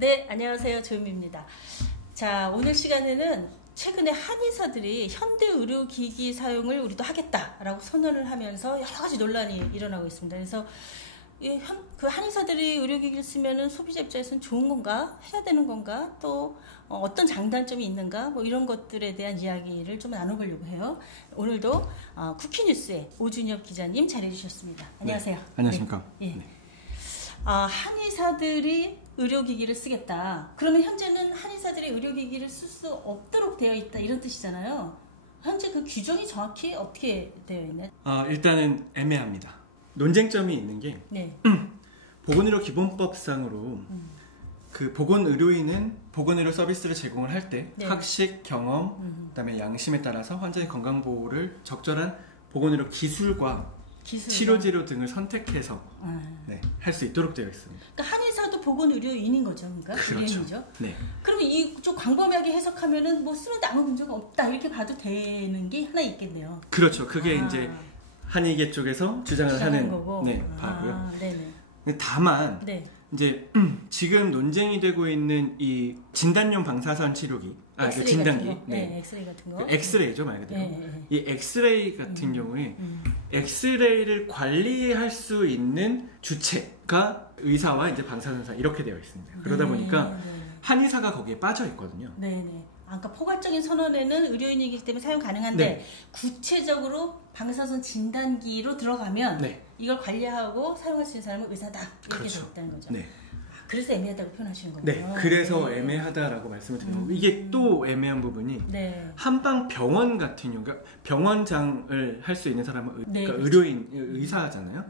네, 안녕하세요. 조윤미입니다. 자, 오늘 시간에는 최근에 한의사들이 현대 의료기기 사용을 우리도 하겠다라고 선언을 하면서 여러 가지 논란이 일어나고 있습니다. 그래서 그 한의사들이 의료기기를 쓰면은 소비자 입장에서는 좋은 건가? 해야 되는 건가? 또 어떤 장단점이 있는가? 뭐 이런 것들에 대한 이야기를 좀 나눠보려고 해요. 오늘도 쿠키뉴스의 오준혁 기자님 자리해주셨습니다. 안녕하세요. 네, 안녕하십니까. 네. 네. 한의사들이 의료기기를 쓰겠다. 그러면 현재는 한의사들이 의료기기를 쓸 수 없도록 되어 있다 이런 뜻이잖아요. 현재 그 규정이 정확히 어떻게 되어 있나요? 일단은 애매합니다. 논쟁점이 있는 게 네. 보건의료 기본법상으로 그 보건의료인은 보건의료 서비스를 제공을 할 때 네. 학식, 경험, 그다음에 양심에 따라서 환자의 건강보호를 적절한 보건의료 기술과 치료제료 등을 선택해서 할 수 있도록 되어 있습니다. 그러니까 한의사도 보건의료인인 거죠, 그러니까 그렇죠. 의료인이죠. 네. 그러면 이 좀 광범위하게 해석하면은 뭐 쓰는데 아무 문제가 없다 이렇게 봐도 되는 게 하나 있겠네요. 그렇죠. 그게 이제 한의계 쪽에서 주장을 하는 거고. 바고요. 네네. 다만 네. 이제 지금 논쟁이 되고 있는 이 진단용 방사선 치료기, 엑스레이 진단기, 같은 거? 네, 엑스레이 같은 거. 엑스레이죠 말 그대로. 네. 이 엑스레이 같은 경우에 엑스레이를 관리할 수 있는 주체가 의사와 이제 방사선사 이렇게 되어 있습니다. 그러다 보니까 한의사가 거기에 빠져 있거든요. 네네. 아까 포괄적인 선언에는 의료인이기 때문에 사용 가능한데 네. 구체적으로 방사선 진단기로 들어가면 네. 이걸 관리하고 사용할 수 있는 사람은 의사다 이렇게 그렇죠. 되어 있다는 거죠. 네. 그래서 애매하다고 표현하시는 거예요. 네, 그래서 애매하다라고 말씀을 드리고 이게 또 애매한 부분이 한방 병원 같은 경우, 그러니까 병원장을 할 수 있는 사람은 그러니까 그렇죠. 의료인, 의사잖아요.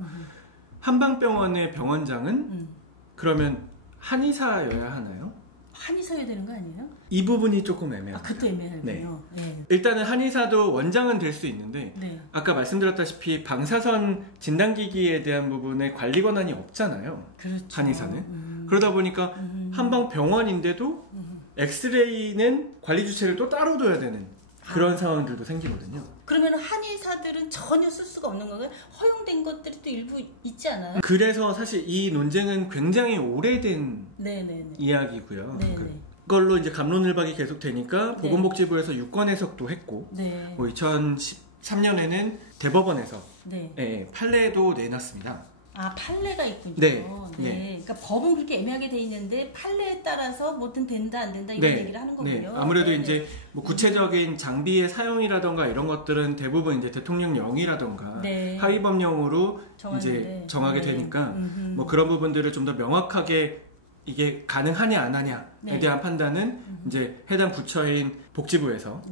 한방병원의 병원장은 그러면 한의사여야 하나요? 한의사여야 되는 거 아니에요? 이 부분이 조금 애매합니다. 그것도 애매하네요. 네. 일단은 한의사도 원장은 될 수 있는데 아까 말씀드렸다시피 방사선 진단기기에 대한 부분에 관리 권한이 없잖아요. 그렇죠. 한의사는. 그러다 보니까 한방병원인데도 엑스레이는 관리 주체를 또 따로 둬야 되는 그런 상황들도 생기거든요. 그러면 한의사들은 전혀 쓸 수가 없는 건가요? 허용된 것들이 또 일부 있지 않아요? 그래서 사실 이 논쟁은 굉장히 오래된 이야기고요. 네네. 그걸로 이제 갑론을박이 계속 되니까 보건복지부에서 유권 해석도 했고, 뭐 2013년에는 대법원에서 판례도 내놨습니다. 판례가 있군요. 네. 그러니까 법은 그렇게 애매하게 돼 있는데 판례에 따라서 뭐든 된다 안 된다 이런 얘기를 하는 거군요. 아무래도 이제 뭐 구체적인 장비의 사용이라던가 이런 것들은 대부분 이제 대통령령이라던가 하위법령으로 이제 정하게 되니까 뭐 그런 부분들을 좀 더 명확하게 이게 가능하냐 안 하냐에 대한 판단은 이제 해당 부처인 복지부에서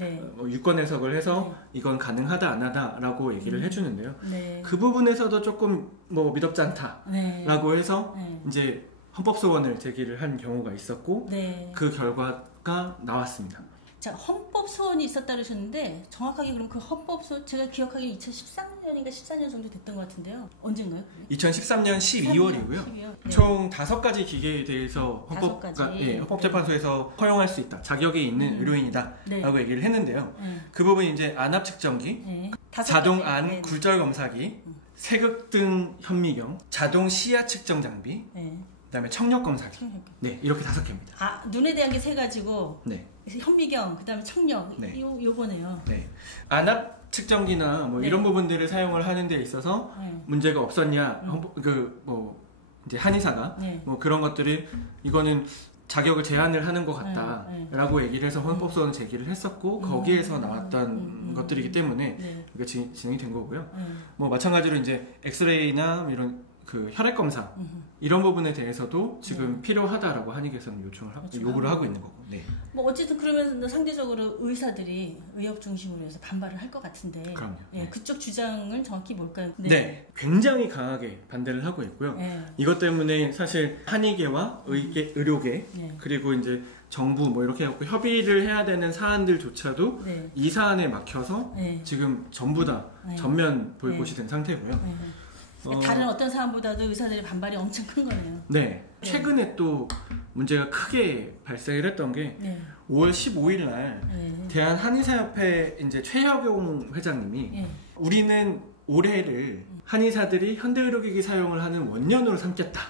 유권 해석을 해서 이건 가능하다 안 하다라고 얘기를 해주는데요. 그 부분에서도 조금 뭐 미덥지 않다라고 해서 이제 헌법소원을 제기를 한 경우가 있었고 그 결과가 나왔습니다. 자, 헌법소원이 있었다 그러셨는데 정확하게 그럼 그 헌법소원 제가 기억하기에 2013년인가 14년 정도 됐던 것 같은데요. 언젠가요? 2013년 12월이고요. 총 5가지 기계에 대해서 헌법재판소에서 허용할 수 있다. 자격이 있는 의료인이다 라고 얘기를 했는데요. 그 부분이 이제 안압 측정기, 자동 안 굴절 검사기, 세극등 현미경, 자동 시야 측정 장비, 그다음에 청력 검사기. 이렇게 5개입니다. 눈에 대한 게 3가지고 현미경, 그다음에 청력, 요거네요. 안압 측정기나 뭐 이런 부분들을 사용을 하는 데 있어서 문제가 없었냐, 이제 한의사가 뭐 그런 것들이 이거는 자격을 제한을 하는 것 같다라고 얘기를 해서 헌법소원 제기를 했었고 거기에서 나왔던 것들이기 때문에 이게 진행이 된 거고요. 뭐 마찬가지로 이제 엑스레이나 이런 그 혈액 검사 이런 부분에 대해서도 지금 필요하다라고 한의계에서는 요구를 하고 있는 거고. 뭐 어쨌든 그러면 상대적으로 의사들이 의협 중심으로 해서 반발을 할 것 같은데. 그럼요. 그쪽 주장은 정확히 뭘까요? 굉장히 강하게 반대를 하고 있고요. 이것 때문에 사실 한의계와 의료계 그리고 이제 정부 뭐 이렇게 해갖고 협의를 해야 되는 사안들조차도 이 사안에 막혀서 지금 전부 다 전면 보이콧이 된 상태고요. 다른 어떤 사안보다도 의사들의 반발이 엄청 큰 거네요. 최근에 또 문제가 크게 발생을 했던 게 5월 15일 날 대한한의사협회 이제 최혁용 회장님이 우리는 올해를 한의사들이 현대의료기기 사용을 하는 원년으로 삼겠다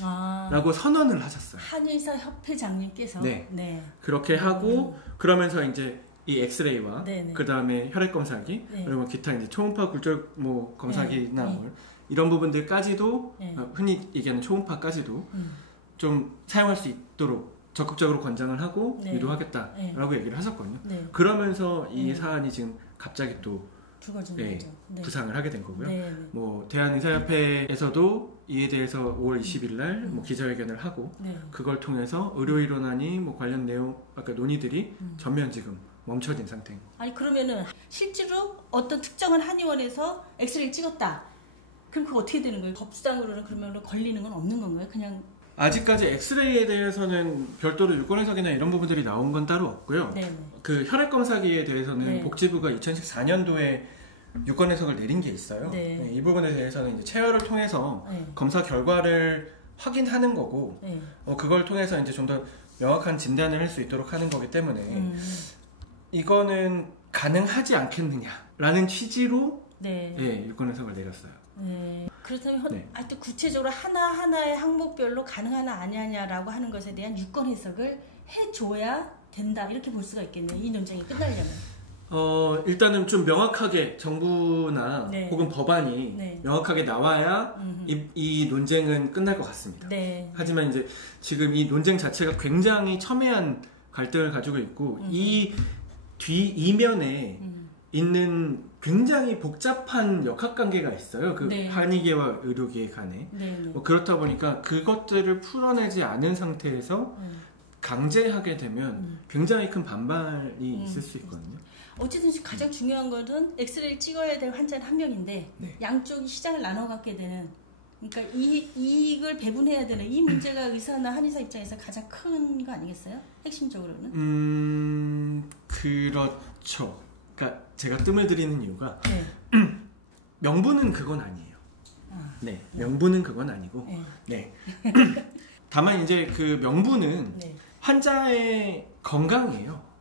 라고 선언을 하셨어요. 한의사 협회장님께서. 네. 그렇게 하고 그러면서 이제 이 엑스레이와 그 다음에 혈액 검사기 그리고 기타 이제 초음파 굴절 뭐 검사기나 이런 부분들까지도 흔히 얘기하는 초음파까지도 좀 사용할 수 있도록 적극적으로 권장을 하고 유도하겠다라고 얘기를 하셨거든요. 그러면서 이 사안이 지금 갑자기 또 부상을 하게 된 거고요. 뭐 대한의사협회에서도 이에 대해서 5월 20일 날 뭐 기자회견을 하고 그걸 통해서 의료일원안이 뭐 관련 내용 아까 논의들이 전면 지금 멈춰진 상태입니다. 아니 그러면은 실제로 어떤 특정한 한의원에서 엑스레이를 찍었다. 그럼 그거 어떻게 되는 거예요? 법상으로는 그러면 걸리는 건 없는 건가요? 그냥 아직까지 엑스레이에 대해서는 별도로 유권 해석이나 이런 부분들이 나온 건 따로 없고요. 그 혈액 검사기에 대해서는 복지부가 2014년도에 유권 해석을 내린 게 있어요. 이 부분에 대해서는 이제 체열을 통해서 검사 결과를 확인하는 거고 그걸 통해서 이제 좀 더 명확한 진단을 할 수 있도록 하는 거기 때문에 이거는 가능하지 않겠느냐라는 취지로 유권 해석을 내렸어요. 그렇다면 하여튼 구체적으로 하나하나의 항목별로 가능하나 아니냐라고 하는 것에 대한 유권 해석을 해줘야 된다 이렇게 볼 수가 있겠네요. 이 논쟁이 끝나려면. 일단은 좀 명확하게 정부나 혹은 법안이 명확하게 나와야 이 논쟁은 끝날 것 같습니다. 하지만 이제 지금 이 논쟁 자체가 굉장히 첨예한 갈등을 가지고 있고 이 이면에 있는 굉장히 복잡한 역학관계가 있어요. 그 한의계와 의료계 간에. 뭐 그렇다 보니까 그것들을 풀어내지 않은 상태에서 강제하게 되면 굉장히 큰 반발이 있을 수 있거든요. 어쨌든 가장 중요한 것은 엑스레이를 찍어야 될 환자는 한 명인데 양쪽이 시장을 나눠 갖게 되는 그러니까 이익을 배분해야 되는 이 문제가 의사나 한의사 입장에서 가장 큰 거 아니겠어요? 핵심적으로는? 그렇죠. 그러니까 제가 뜸을 들이는 이유가 명분은 그건 아니에요. 명분은 그건 아니고 다만 이제 그 명분은 환자의 건강이에요.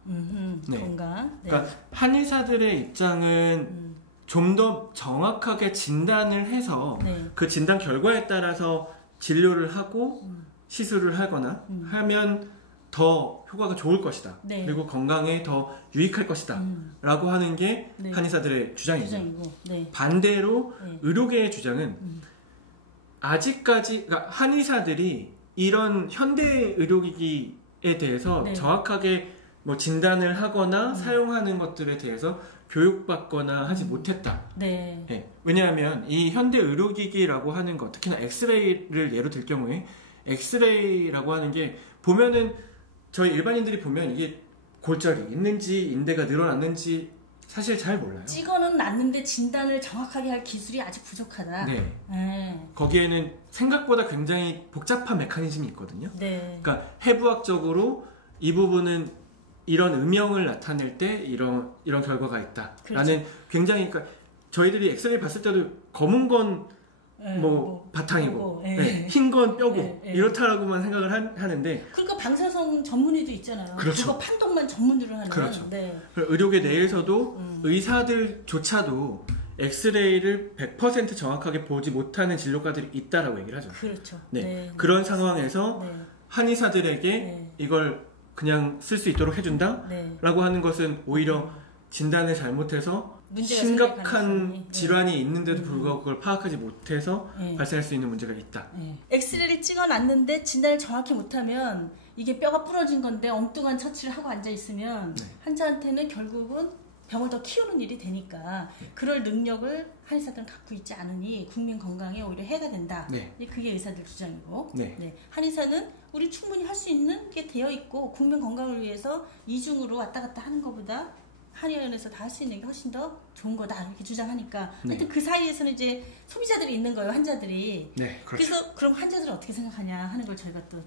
건강. 그러니까 한의사들의 입장은 좀 더 정확하게 진단을 해서 그 진단 결과에 따라서 진료를 하고 시술을 하거나 하면 더 효과가 좋을 것이다. 그리고 건강에 더 유익할 것이다. 라고 하는 게 한의사들의 주장이고 반대로 의료계의 주장은 아직까지 그러니까 한의사들이 이런 현대 의료기기에 대해서 정확하게 뭐 진단을 하거나 사용하는 것들에 대해서 교육받거나 하지 못했다. 왜냐하면 이 현대 의료기기라고 하는 것, 특히나 엑스레이를 예로 들 경우에 엑스레이라고 하는 게 보면은 저희 일반인들이 보면 이게 골절이 있는지 인대가 늘어났는지 사실 잘 몰라요. 찍어는 놨는데 진단을 정확하게 할 기술이 아직 부족하다. 거기에는 생각보다 굉장히 복잡한 메커니즘이 있거든요. 그러니까 해부학적으로 이 부분은 이런 음영을 나타낼 때 이런 결과가 있다. 라는 굉장히 그러니까 저희들이 엑스레이 봤을 때도 검은 건 바탕이고 흰 건 뼈고 이렇다라고만 생각을 하는데 그러니까 방사성 전문의도 있잖아요. 그거 판독만 전문으로 하는. 의료계 내에서도 의사들조차도 엑스레이를 100% 정확하게 보지 못하는 진료과들이 있다라고 얘기를 하죠. 그런 상황에서 한의사들에게 이걸 그냥 쓸 수 있도록 해준다? 라고 하는 것은 오히려 진단을 잘못해서 심각한 질환이 있는데도 불구하고 그걸 파악하지 못해서 발생할 수 있는 문제가 있다. 엑스레이를 찍어놨는데 진단을 정확히 못하면 이게 뼈가 부러진 건데 엉뚱한 처치를 하고 앉아있으면 환자한테는 결국은 병을 더 키우는 일이 되니까 그럴 능력을 한의사들은 갖고 있지 않으니 국민 건강에 오히려 해가 된다. 그게 의사들 주장이고 한의사는 우리 충분히 할 수 있는 게 되어 있고 국민 건강을 위해서 이중으로 왔다 갔다 하는 것보다 한의원에서 다 할 수 있는 게 훨씬 더 좋은 거다 이렇게 주장하니까 하여튼 그 사이에서는 이제 소비자들이 있는 거예요. 환자들이. 그래서 그럼 환자들은 어떻게 생각하냐 하는 걸 저희가 또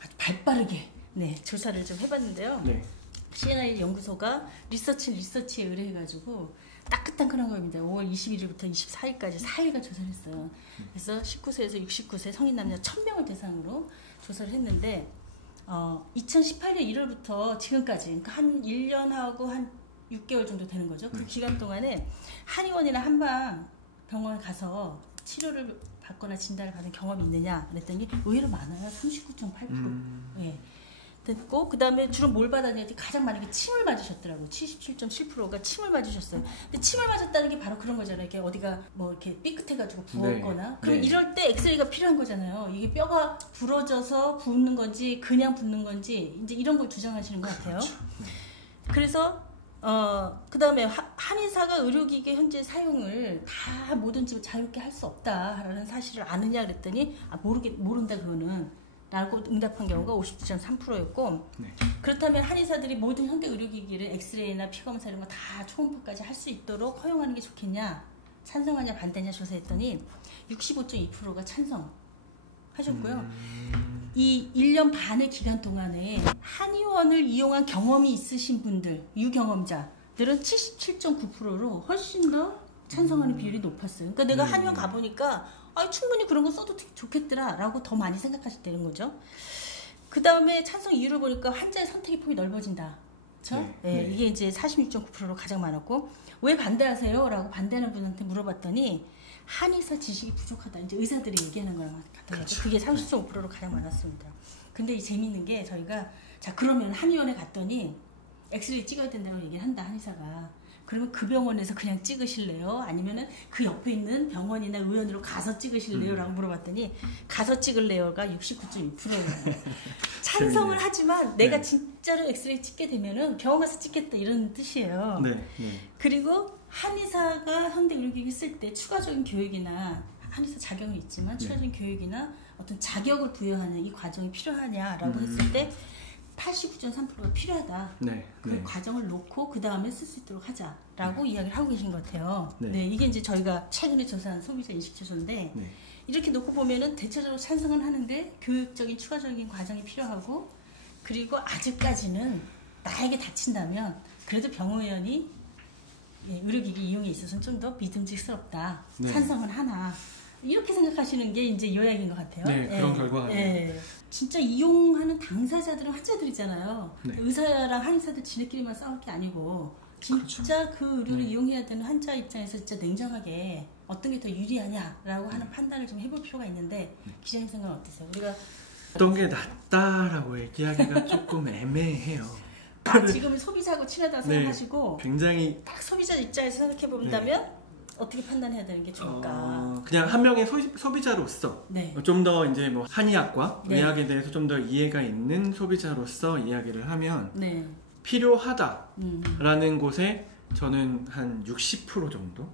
아주 발빠르게 조사를 좀 해봤는데요. CNI 연구소가 리서치에 의뢰해가지고 따끈따끈한 겁니다. 5월 21일부터 24일까지 4일간 조사를 했어요. 그래서 19세에서 69세 성인 남녀 1000명을 대상으로 조사를 했는데 2018년 1월부터 지금까지 그러니까 한 1년하고 한 6개월 정도 되는 거죠. 그 기간 동안에 한의원이나 한방 병원 가서 치료를 받거나 진단을 받은 경험이 있느냐 그랬더니 의외로 많아요. 39.8%. 예. 됐고 그다음에 주로 뭘 받았냐 가장 많은 게 침을 맞으셨더라고요. 77.7%가 침을 맞으셨어요. 근데 침을 맞았다는 게 바로 그런 거잖아요. 이렇게 어디가 뭐 이렇게 삐끗해가지고 부었거나. 네. 그럼 네. 이럴 때 엑스레이가 필요한 거잖아요. 이게 뼈가 부러져서 붓는 건지 그냥 붓는 건지 이제 이런 걸 주장하시는 것 같아요. 그렇죠. 그래서 그다음에 한의사가 의료기기 현재 사용을 다 뭐든지 자유롭게 할 수 없다라는 사실을 아느냐 그랬더니 모른다 그거는. 라고 응답한 경우가 59.3%였고 네. 그렇다면 한의사들이 모든 현대 의료기기를 엑스레이나 피검사 이런 거 다 초음파까지 할 수 있도록 허용하는 게 좋겠냐 찬성하냐 반대냐 조사했더니 65.2%가 찬성하셨고요. 이 1년 반의 기간 동안에 한의원을 이용한 경험이 있으신 분들 유경험자들은 77.9%로 훨씬 더 찬성하는 비율이 높았어요. 그러니까 내가 한의원 가보니까 충분히 그런 거 써도 좋겠더라 라고 더 많이 생각하셨다는 거죠. 그 다음에 찬성 이유를 보니까 환자의 선택의 폭이 넓어진다. 그렇죠? 네. 이게 이제 46.9%로 가장 많았고 왜 반대하세요? 라고 반대하는 분한테 물어봤더니 한의사 지식이 부족하다. 이제 의사들이 얘기하는 거랑 같아요. 그렇죠. 그게 30.5%로 가장 많았습니다. 근데 이 재미있는 게 저희가 자 그러면 한의원에 갔더니 엑스레이 찍어야 된다고 얘기를 한다 한의사가. 그러면 그 병원에서 그냥 찍으실래요? 아니면은 그 옆에 있는 병원이나 의원으로 가서 찍으실래요? 라고 물어봤더니 가서 찍을래요가 69.2%예요. 찬성을 하지만 내가 진짜로 엑스레이 찍게 되면은 병원 가서 찍겠다 이런 뜻이에요. 네. 그리고 한의사가 현대 의료기기 쓸 때 추가적인 교육이나 한의사 자격은 있지만 추가적인 교육이나 어떤 자격을 부여하는 이 과정이 필요하냐라고 했을 때 89.3%가 필요하다. 그 과정을 놓고 그 다음에 쓸 수 있도록 하자라고 이야기를 하고 계신 것 같아요. 이게 이제 저희가 최근에 조사한 소비자 인식지수인데 이렇게 놓고 보면은 대체적으로 찬성은 하는데 교육적인 추가적인 과정이 필요하고 그리고 아직까지는 나에게 다친다면 그래도 병의원이 의료기기 이용에 있어서는 좀 더 믿음직스럽다. 찬성은 하나. 이렇게 생각하시는 게 이제 요약인 것 같아요. 네, 그런 결과가. 진짜 이용하는 당사자들은 환자들이잖아요. 의사랑 한의사들 지네끼리만 싸울 게 아니고 진짜 그렇죠. 그 의료를 이용해야 되는 환자 입장에서 진짜 냉정하게 어떤 게 더 유리하냐라고 하는 판단을 좀 해볼 필요가 있는데 기자님 생각은 어떠세요? 우리가 어떤 게 낫다라고 얘기하기가 조금 애매해요. 지금은 소비자하고 친하다고 생각하시고 굉장히 딱 소비자 입장에서 생각해 본다면 어떻게 판단해야 되는 게 좋을까? 그냥 한 명의 소비자로서 좀 더 이제 뭐 한의학과 의학에 대해서 좀 더 이해가 있는 소비자로서 이야기를 하면 필요하다라는 곳에 저는 한 60% 정도.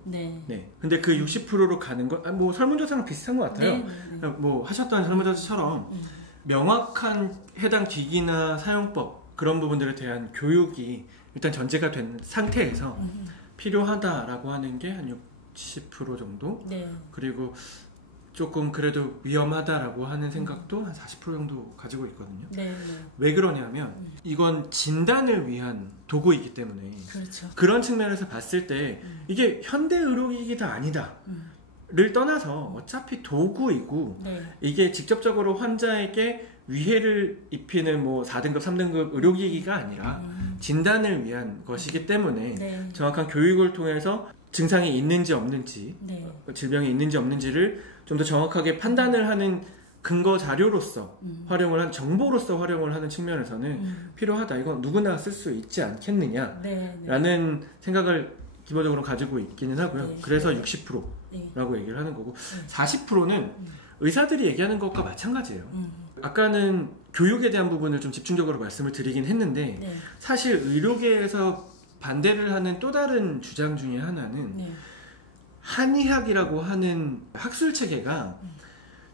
근데 그 60%로 가는 건 뭐 설문조사랑 비슷한 것 같아요. 뭐 하셨던 설문조사처럼 명확한 해당 기기나 사용법 그런 부분들에 대한 교육이 일단 전제가 된 상태에서 필요하다라고 하는 게 한 60% 정도? 그리고 조금 그래도 위험하다라고 하는 생각도 한 40% 정도 가지고 있거든요. 왜 그러냐면 이건 진단을 위한 도구이기 때문에 그런 측면에서 봤을 때 이게 현대 의료기기다 아니다 를 떠나서 어차피 도구이고 이게 직접적으로 환자에게 위해를 입히는 뭐 4등급, 3등급 의료기기가 아니라 진단을 위한 것이기 때문에 정확한 교육을 통해서 증상이 있는지 없는지 질병이 있는지 없는지를 좀 더 정확하게 판단을 하는 근거 자료로서 활용을 한 정보로서 활용을 하는 측면에서는 필요하다. 이건 누구나 쓸 수 있지 않겠느냐라는 생각을 기본적으로 가지고 있기는 하고요. 그래서 60%라고 얘기를 하는 거고 40%는 의사들이 얘기하는 것과 마찬가지예요. 아까는 교육에 대한 부분을 좀 집중적으로 말씀을 드리긴 했는데 사실 의료계에서 반대를 하는 또 다른 주장 중에 하나는 한의학이라고 하는 학술 체계가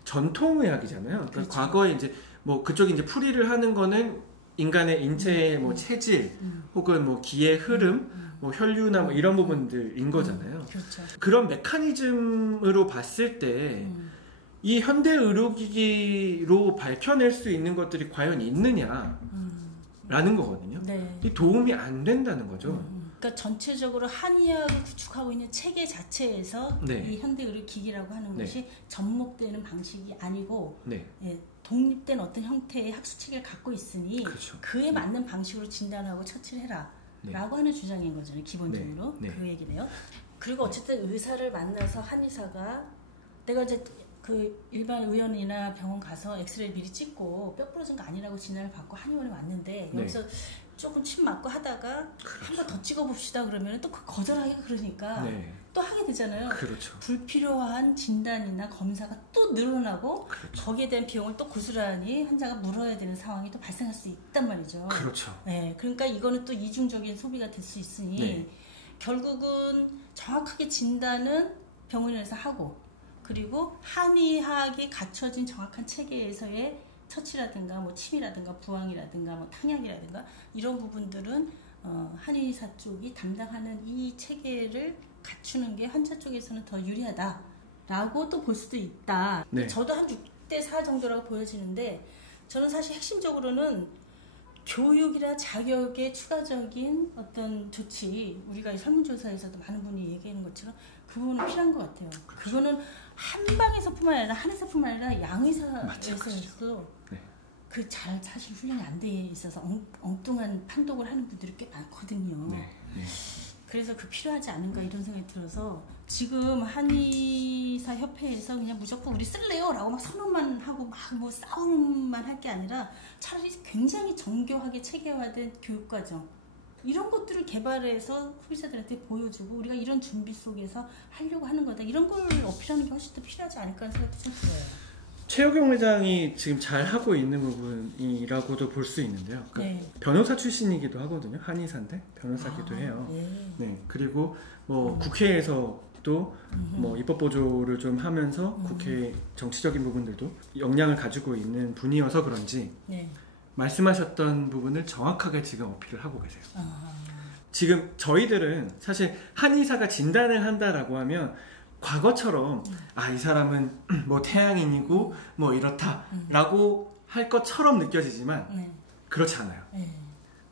전통의학이잖아요. 그러니까 과거에 이제 뭐 그쪽이 이제 풀이를 하는 거는 인간의 인체의 뭐 체질 혹은 뭐 기의 흐름, 뭐 혈류나 뭐 이런 부분들인 거잖아요. 그런 메커니즘으로 봤을 때 이 현대 의료기기로 밝혀낼 수 있는 것들이 과연 있느냐라는 거거든요. 이 도움이 안 된다는 거죠. 그러니까 전체적으로 한의학을 구축하고 있는 체계 자체에서 이 현대 의료기기라고 하는 것이 접목되는 방식이 아니고 독립된 어떤 형태의 학술 체계를 갖고 있으니 그에 맞는 방식으로 진단하고 처치를 해라 라고 하는 주장인 거잖아요. 기본적으로 그 얘기네요. 그리고 어쨌든 의사를 만나서 한의사가 내가 이제 그 일반 의원이나 병원 가서 엑스레이 미리 찍고 뼈 부러진 거 아니라고 진단을 받고 한의원에 왔는데 여기서 조금 침 맞고 하다가 한 번 더 찍어봅시다 그러면 또 거절하기가 그러니까 또 하게 되잖아요. 그렇죠. 불필요한 진단이나 검사가 또 늘어나고 거기에 대한 비용을 또 고스란히 환자가 물어야 되는 상황이 또 발생할 수 있단 말이죠. 그렇죠. 네, 그러니까 이거는 또 이중적인 소비가 될 수 있으니 결국은 정확하게 진단은 병원에서 하고 그리고 한의학이 갖춰진 정확한 체계에서의 처치라든가 뭐 침이라든가 부항이라든가 뭐 탕약이라든가 이런 부분들은 한의사 쪽이 담당하는 이 체계를 갖추는 게 환자 쪽에서는 더 유리하다라고 또 볼 수도 있다. 저도 한 6대4 정도라고 보여지는데 저는 사실 핵심적으로는 교육이나 자격의 추가적인 어떤 조치, 우리가 설문조사에서도 많은 분이 얘기하는 것처럼 그 부분은 필요한 것 같아요. 그거는 한방에서뿐만 아니라 한의사뿐만 아니라 양의사에서도 그 잘 사실 훈련이 안 돼 있어서 엉뚱한 판독을 하는 분들이 꽤 많거든요. 그래서 그 필요하지 않은가 이런 생각이 들어서 지금 한의사 협회에서 그냥 무조건 우리 쓸래요 라고 막 선언만 하고 막 뭐 싸움만 할 게 아니라 차라리 굉장히 정교하게 체계화된 교육과정 이런 것들을 개발해서 소비자들한테 보여주고 우리가 이런 준비 속에서 하려고 하는 거다 이런 걸 어필하는 게 훨씬 더 필요하지 않을까 하는 생각도 좀 들어요. 최호경 회장이 지금 잘 하고 있는 부분이라고도 볼 수 있는데요. 그러니까 변호사 출신이기도 하거든요. 한의사인데 변호사기도 해요. 그리고 뭐 국회에서도 뭐 입법 보조를 좀 하면서 국회 정치적인 부분들도 역량을 가지고 있는 분이어서 그런지 말씀하셨던 부분을 정확하게 지금 어필을 하고 계세요. 지금 저희들은 사실 한의사가 진단을 한다라고 하면 과거처럼 이 사람은 뭐 태양인이고 뭐 이렇다라고 할 것처럼 느껴지지만 그렇지 않아요.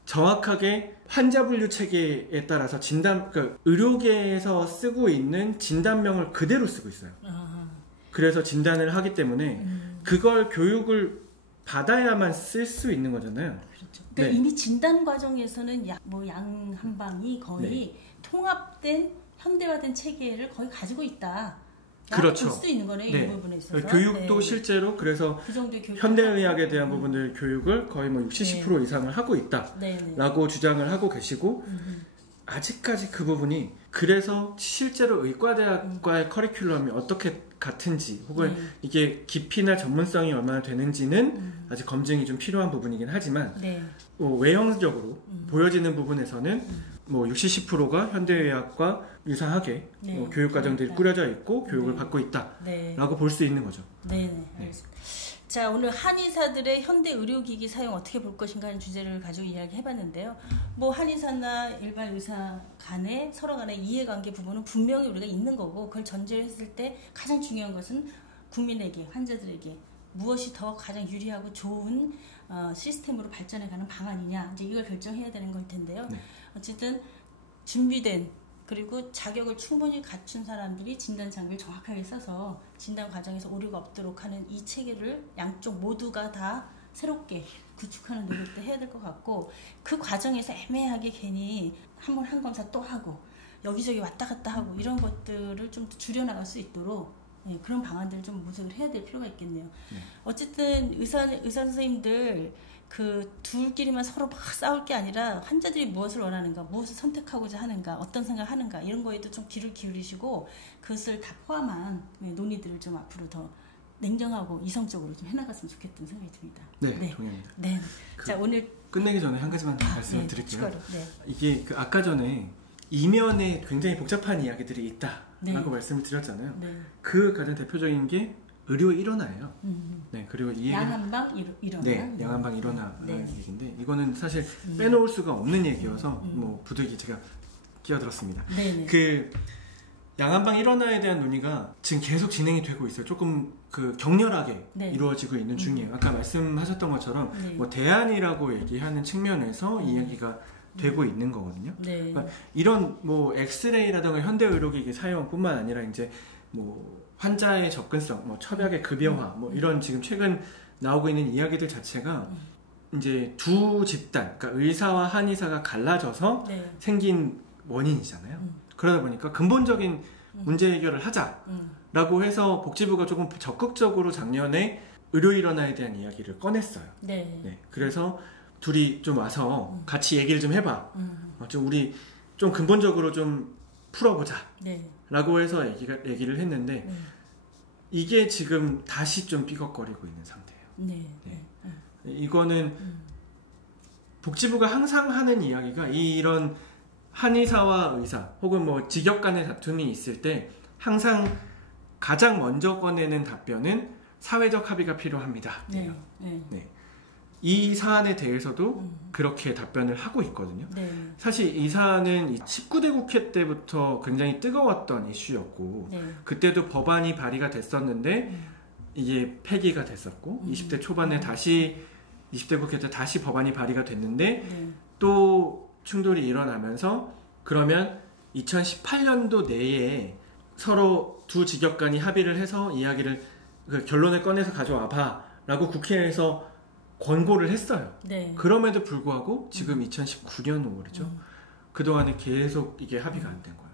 정확하게 환자 분류 체계에 따라서 그러니까 의료계에서 쓰고 있는 진단명을 그대로 쓰고 있어요. 그래서 진단을 하기 때문에 그걸 교육을 받아야만 쓸 수 있는 거잖아요. 그렇죠. 그러니까 이미 진단 과정에서는 양한방이 거의 통합된 현대화된 체계를 거의 가지고 있다. 그렇죠. 볼 수도 있는 거네. 이 부분에 있어서. 교육도 실제로 그래서 그 정도의 교육 현대의학에 대한 부분들 교육을 거의 뭐 60, 70% 이상을 하고 있다라고 주장을 하고 계시고 아직까지 그 부분이 그래서 실제로 의과대학과의 커리큘럼이 어떻게 같은지 혹은 이게 깊이나 전문성이 얼마나 되는지는 아직 검증이 좀 필요한 부분이긴 하지만 외형적으로 보여지는 부분에서는 뭐 60, 70%가 현대의학과 유사하게 교육과정들이 꾸려져 있고 교육을 받고 있다라고 볼 수 있는 거죠. 알겠습니다. 자, 오늘 한의사들의 현대 의료기기 사용 어떻게 볼 것인가 하는 주제를 가지고 이야기해봤는데요. 뭐 한의사나 일반 의사 간에 서로 간의 이해관계 부분은 분명히 우리가 있는 거고 그걸 전제를 했을 때 가장 중요한 것은 국민에게, 환자들에게 무엇이 더 가장 유리하고 좋은 시스템으로 발전해가는 방안이냐 이제 이걸 결정해야 되는 걸 텐데요. 어쨌든 준비된 그리고 자격을 충분히 갖춘 사람들이 진단 장비를 정확하게 써서 진단 과정에서 오류가 없도록 하는 이 체계를 양쪽 모두가 다 새롭게 구축하는 노력도 해야 될 것 같고 그 과정에서 애매하게 괜히 한 번 한 검사 또 하고 여기저기 왔다 갔다 하고 이런 것들을 좀 줄여나갈 수 있도록 그런 방안들을 좀 모색을 해야 될 필요가 있겠네요. 어쨌든 의사 선생님들 그 둘끼리만 서로 막 싸울 게 아니라 환자들이 무엇을 원하는가, 무엇을 선택하고자 하는가, 어떤 생각을 하는가 이런 거에도 좀 귀를 기울이시고 그것을 다 포함한 논의들을 좀 앞으로 더 냉정하고 이성적으로 좀 해나갔으면 좋겠다는 생각이 듭니다. 동의합니다. 자, 오늘 끝내기 전에 한 가지만 말씀을 드릴게요. 이게 그 아까 전에 이면에 굉장히 복잡한 이야기들이 있다라고 말씀을 드렸잖아요. 그 가장 대표적인 게 의료 일원화예요. 그리고 이 양한방 일원화. 양한방 일원화라는 얘기인데 이거는 사실 빼놓을 수가 없는 얘기여서 뭐 부득이 제가 끼어들었습니다. 그 양한방 일원화에 대한 논의가 지금 계속 진행이 되고 있어요. 조금 그 격렬하게 이루어지고 있는 중이에요. 아까 말씀하셨던 것처럼 뭐 대안이라고 얘기하는 측면에서 이야기가 되고 있는 거거든요. 그러니까 이런 뭐 엑스레이라든가 현대 의료기기 사용뿐만 아니라 이제 뭐 환자의 접근성, 뭐 첩약의 급여화, 뭐 이런 지금 최근 나오고 있는 이야기들 자체가 이제 두 집단, 그러니까 의사와 한의사가 갈라져서 생긴 원인이잖아요. 그러다 보니까 근본적인 문제 해결을 하자. 라고 해서 복지부가 조금 적극적으로 작년에 의료 일원화에 대한 이야기를 꺼냈어요. 네. 네. 그래서 둘이 좀 와서 같이 얘기를 좀 해봐. 좀 우리 좀 근본적으로 좀 풀어보자. 네. 라고 해서 얘기를 했는데 이게 지금 다시 좀 삐걱거리고 있는 상태예요. 네. 네. 이거는 복지부가 항상 하는 이야기가 이런 한의사와 의사 혹은 뭐 직역 간의 다툼이 있을 때 항상 가장 먼저 꺼내는 답변은 사회적 합의가 필요합니다. 네. 네. 네. 이 사안에 대해서도 그렇게 답변을 하고 있거든요. 네. 사실 이 사안은 19대 국회 때부터 굉장히 뜨거웠던 이슈였고 네. 그때도 법안이 발의가 됐었는데 이게 폐기가 됐었고 20대 초반에 다시 20대 국회 때 다시 법안이 발의가 됐는데 또 충돌이 일어나면서 그러면 2018년도 내에 서로 두 직역간이 합의를 해서 이야기를 그 결론을 꺼내서 가져와 봐 라고 국회에서 권고를 했어요. 네. 그럼에도 불구하고 지금 2019년 5월이죠. 그동안에 계속 이게 합의가 안 된 거예요.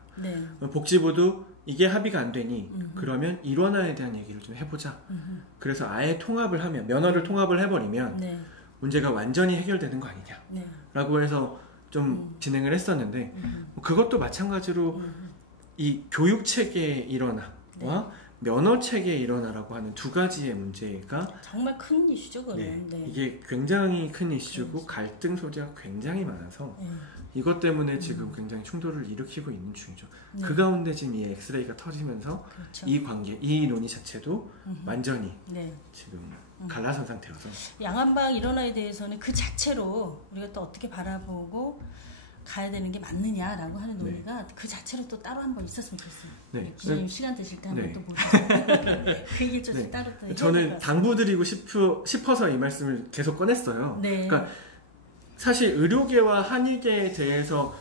네. 복지부도 이게 합의가 안 되니 그러면 일원화에 대한 얘기를 좀 해보자. 그래서 아예 통합을 하면 면허를 통합을 해버리면 네. 문제가 완전히 해결되는 거 아니냐 네. 라고 해서 좀 진행을 했었는데 그것도 마찬가지로 이 교육체계의 일원화와 면허체계의 일원화라고 하는 두 가지의 문제가 정말 큰 이슈죠. 그건. 네. 네. 이게 굉장히 큰 이슈고 갈등 소지가 굉장히 많아서 이것 때문에 지금 굉장히 충돌을 일으키고 있는 중이죠. 그 가운데 지금 이 엑스레이가 터지면서 그렇죠. 이 관계, 이 논의 자체도 완전히 지금 갈라선 상태여서 양한방 일원화에 대해서는 그 자체로 우리가 또 어떻게 바라보고 가야 되는 게 맞느냐라고 하는 논의가 그 자체로 또 따로 한번 있었으면 좋겠어요. 네. 기자님 시간 되실 때 한번 또 보세요. 그 얘기 좀 따로 또 저는 당부드리고 싶어서 이 말씀을 계속 꺼냈어요. 네. 그러니까 사실 의료계와 한의계에 대해서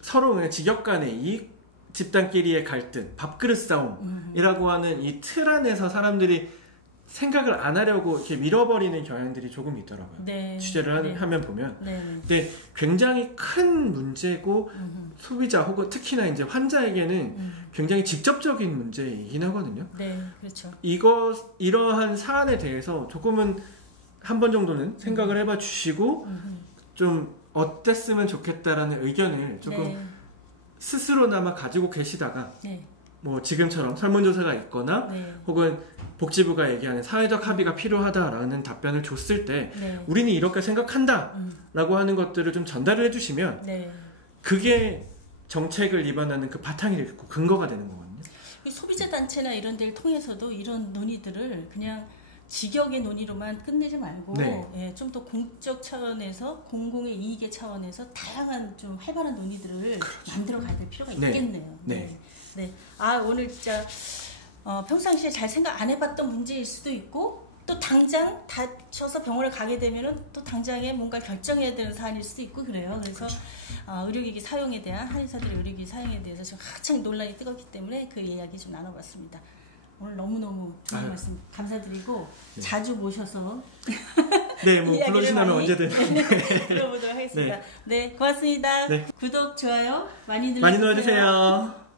서로 직역 간의 이 집단끼리의 갈등, 밥그릇 싸움이라고 하는 이 틀 안에서 사람들이 생각을 안 하려고 이렇게 밀어버리는 경향들이 조금 있더라고요. 네. 취재를 하면 보면. 근데 굉장히 큰 문제고 소비자 혹은 특히나 이제 환자에게는 굉장히 직접적인 문제이긴 하거든요. 네, 그렇죠. 이러한 사안에 대해서 조금은 한 번 정도는 생각을 해봐 주시고 좀 어땠으면 좋겠다라는 의견을 조금 스스로나마 가지고 계시다가 뭐 지금처럼 설문조사가 있거나 혹은 복지부가 얘기하는 사회적 합의가 필요하다라는 답변을 줬을 때 우리는 이렇게 생각한다 라고 하는 것들을 좀 전달을 해주시면 그게 정책을 위반하는 그 바탕이 되고 근거가 되는 거거든요. 소비자 단체나 이런 데를 통해서도 이런 논의들을 그냥 직역의 논의로만 끝내지 말고 좀 더 공적 차원에서 공공의 이익의 차원에서 다양한 좀 활발한 논의들을 만들어 가야 될 필요가 있겠네요. 네. 아, 오늘 진짜 평상시에 잘 생각 안 해봤던 문제일 수도 있고 또 당장 다쳐서 병원을 가게 되면은 또 당장에 뭔가 결정해야 되는 사안일 수도 있고 그래요. 그래서 의료기기 사용에 대한 한의사들의 의료기기 사용에 대해서 지금 한창 논란이 뜨겁기 때문에 그 이야기 좀 나눠봤습니다. 오늘 너무너무 좋은 말씀 감사드리고 자주 모셔서 뭐 불러주신다면 언제든 들어보도록 하겠습니다. 네, 고맙습니다. 구독, 좋아요 많이 눌러주세요.